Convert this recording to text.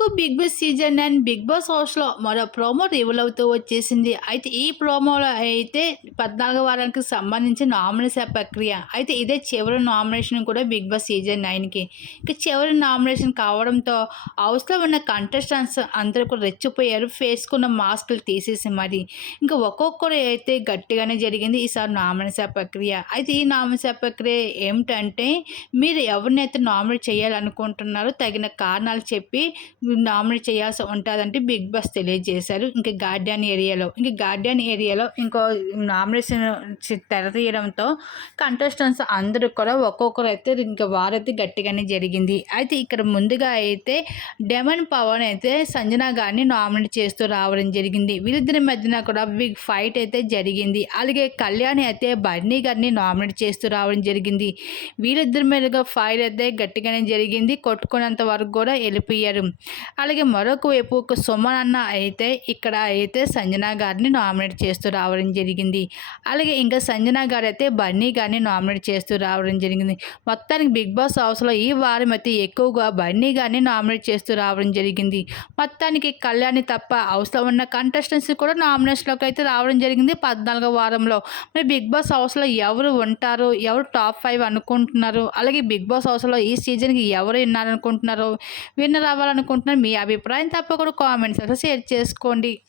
మనకు Bigg Boss season nine Bigg Boss హౌస్లో మరో ప్రోమో రివీల్ అవుతూ వచ్చేసింది. అయితే ఈ ప్రోమోలో అయితే పద్నాలుగో వారానికి సంబంధించిన నామినేషన్ ప్రక్రియ. అయితే ఇదే చివరి నామినేషన్ కూడా బిగ్ బాస్ సీజన్ నైన్కి. ఇక చివరి నామినేషన్ కావడంతో హౌస్లో ఉన్న కంటెస్టెంట్స్ అందరూ కూడా రెచ్చిపోయారు. ఫేస్కున్న మాస్కులు తీసేసి మరి. ఇంకా ఒక్కొక్కరు అయితే గట్టిగానే జరిగింది ఈసారి నామినేషన్ ప్రక్రియ. అయితే ఈ నామినేషన్ ప్రక్రియ ఏమిటంటే మీరు ఎవరినైతే నామినేట్ చేయాలనుకుంటున్నారో తగిన కారణాలు చెప్పి నామినేట్ చేయాల్సి ఉంటుందంటే బిగ్ బాస్ తెలియజేశారు. ఇంకా గార్డెన్ ఏరియాలో ఇంకా గార్డెన్ ఏరియాలో ఇంకో నామినేషన్ తెర తీయడంతో కంటెస్టెంట్స్ అందరూ కూడా ఒక్కొక్కరు అయితే ఇంకా వారైతే గట్టిగానే జరిగింది. అయితే ఇక్కడ ముందుగా అయితే డెమన్ పవన్ అయితే సంజన గారిని నామినేట్ చేస్తూ రావడం జరిగింది. వీరిద్దరి మధ్యన కూడా బిగ్ ఫైట్ అయితే జరిగింది. అలాగే కళ్యాణి అయితే బర్నీ గారిని నామినేట్ చేస్తూ రావడం జరిగింది. వీరిద్దరి మీదుగా ఫైర్ అయితే గట్టిగానే జరిగింది. కొట్టుకున్నంత వరకు కూడా వెళ్ళిపోయారు. అలాగే మరొక వైపు ఒక సుమన్ అన్న అయితే ఇక్కడ అయితే సంజన గారిని నామినేట్ చేస్తూ రావడం జరిగింది. అలాగే ఇంకా సంజన గారు అయితే బన్నీ గారిని నామినేట్ చేస్తూ రావడం జరిగింది. మొత్తానికి బిగ్ బాస్ హౌస్లో ఈ వారం అయితే ఎక్కువగా బన్నీ గారిని నామినేట్ చేస్తూ రావడం జరిగింది. మొత్తానికి కళ్యాణి తప్ప హౌస్లో ఉన్న కంటెస్టెంట్స్ కూడా నామినేషన్లోకి అయితే రావడం జరిగింది పద్నాలుగో వారంలో. మరి బిగ్ బాస్ హౌస్లో ఎవరు ఉంటారు? ఎవరు టాప్ ఫైవ్ అనుకుంటున్నారు? అలాగే బిగ్ బాస్ హౌస్లో ఈ సీజన్కి ఎవరు విన్నారనుకుంటున్నారు? విన్నర్ అవ్వాలనుకుంటున్నారు? మీ అభిప్రాయం తప్పకుండా కామెంట్స్ షేర్ చేసుకోండి.